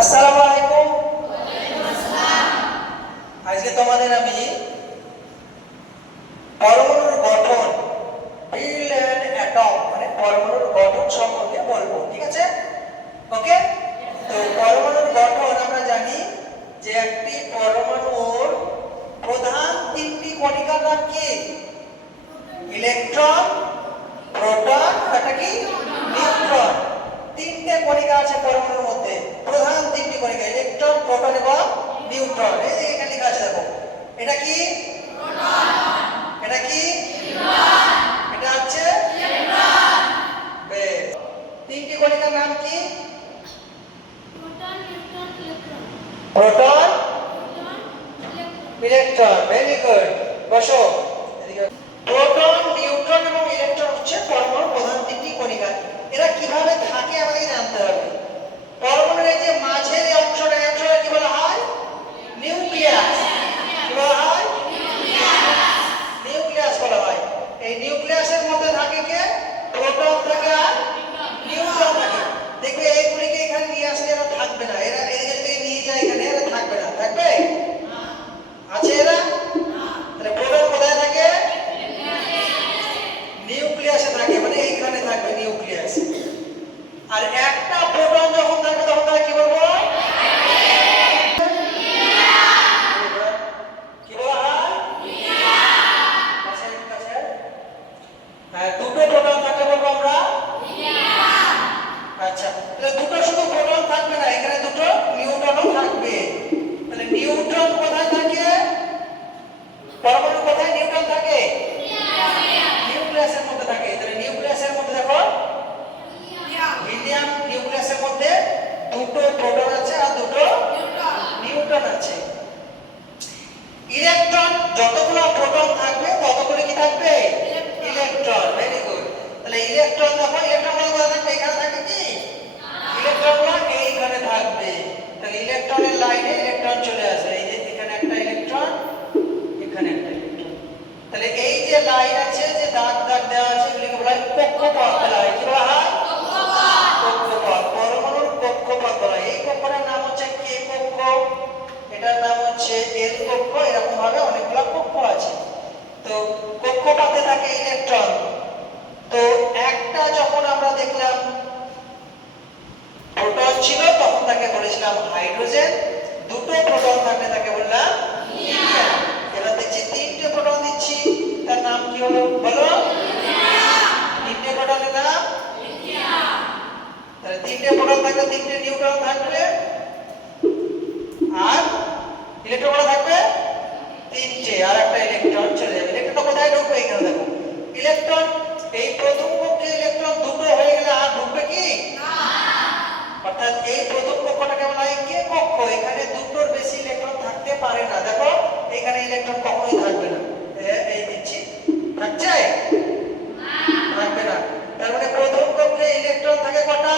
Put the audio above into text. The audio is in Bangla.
আসসালামু আলাইকুম। আজকে তোমাদের আমি পরমাণুর গঠন বিল্ড অ্যান্ড অ্যাটম মানে পরমাণুর গঠন সম্পর্কে বলবো, ঠিক আছে? ওকে, তো পরমাণুর গঠন আমরা জানি যে একটি পরমাণুর প্রধান তিনটি কণিকার নাম কি? ইলেকট্রন, প্রোটন, এটা কি নিউট্রন। তিনটে কণিকা আছে পরমাণুর মধ্যে, প্রধান তিনটি কণিকা ইলেকট্রন, প্রোটন এবং নিউট্রন। এই যে এখানে লেখা আছে দেখো, এটা কি প্রোটন, এটা কি নিউট্রন, এটা হচ্ছে ইলেকট্রন। বেশ, তিনটি কণিকার নাম কি? Proton, electron. ভেরি গুড, বসো। প্রোটন, নিউট্রন এবং ইলেকট্রন হচ্ছে পরমাণুর প্রধান তিনটি কণিকা। এরা কিভাবে থাকে আমাদের জানতে হবে। পরমাণুর এই যে মাঝের এই অংশটা কি বলা হয়? নিউক্লিয়াস। কি বলা হয়? নিউক্লিয়াস বলা হয়। এই নিউক্লিয়াসের মধ্যে থাকে কে? প্রোটন থাকে আর নিউট্রন থাকে। দেখবে এইগুলিকে এখানে নিয়ে আসলে এরা থাকবে না, এরা এদিকে যদি নিয়ে যায় এখানে এরা থাকবে না। থাকবে? আছে এরা? তাহলে প্রোটন কোথায় থাকে? নিউক্লিয়াসে থাকে, মানে এইখানে থাকবে নিউক্লিয়াস। আর একটা প্রোটন যখন থাকবে তখন তাকে কি বলবো? কি বলা হয়? হ্যাঁ, দুটো প্রোটন থাকলে বলবো আমরা। আচ্ছা, তাহলে দুটো শুধু প্রোটন থাকবে না, এখানে দুটো নিউট্রনও থাকবে। তাহলে নিউট্রন কোথায় থাকে? পরমাণু কোথায় নিউট্রন থাকে? নিউক্লিয়াসের মধ্যে থাকে। তাহলে নিউক্লিয়াসের মধ্যে দেখো হিলিয়াম, নিউক্লিয়াসের মধ্যে দুটো প্রোটন আছে আর দুটো নিউট্রন আছে। ইলেকট্রন, যতগুলো প্রোটন থাকবে ততগুলো কি থাকবে? ইলেকট্রন। Very good. তাহলে ইলেকট্রন দেখো, ইলেকট্রনগুলো কোথায় থাকবে? এখানে থাকে কি? ইলেকট্রনগুলো এইখানে থাকবে। তাহলে ইলেকট্রনের লাইনে ইলেকট্রন চলে আসবে। এই যে এখানে একটা ইলেকট্রন, এখানে একটা ইলেকট্রন। তাহলে এই যে লাইন আছে, যে দাগ দাগ দেওয়া আছে, এগুলিকে বলা হয় কক্ষপথ বলা হয়। কি বলা হয়? কক্ষপথ। পরমাণুর কক্ষপথ বলা হয়। এই কক্ষটার নাম হচ্ছে কে কক্ষ, এটার নাম হচ্ছে এল কক্ষ। এরকম ভাবে অনেকগুলো কক্ষ আছে। তো কক্ষপথে থাকে ইলেকট্রন। তো একটা যখন আমরা দেখলাম প্রোটন ছিল তখন তাকে বলেছিলাম হাইড্রোজেন। দুটো প্রোটন থাকলে তাকে বললাম হিলিয়াম। এবার দেখছি তিনটে প্রোটন দিচ্ছি, তার নাম কি হলো বলো? তিনটে প্রোটনের নাম লিথিয়াম। তাহলে তিনটে প্রোটন থাকলে তিনটে নিউট্রন থাকবে আর ইলেকট্রন থাকবে তিনটে, আর একটা ইলেকট্রন চলে যাবে। ইলেকট্রন কোথায় ঢুকবে? এখানে দেখো ইলেকট্রন। এই প্রথম কক্ষে ইলেকট্রন দুটো হয়ে গেলে আর ঢুকবে কি? অর্থাৎ এই প্রথম কক্ষটাকে বলা হয় কে কক্ষ। এখানে দুটোর বেশি ইলেকট্রন থাকতে পারে না। দেখো এখানে ইলেকট্রন কখনোই থাকবে না। এই দিচ্ছি, থাকছে? থাকবে না। তার মানে প্রথম কক্ষে ইলেকট্রন থাকে কটা?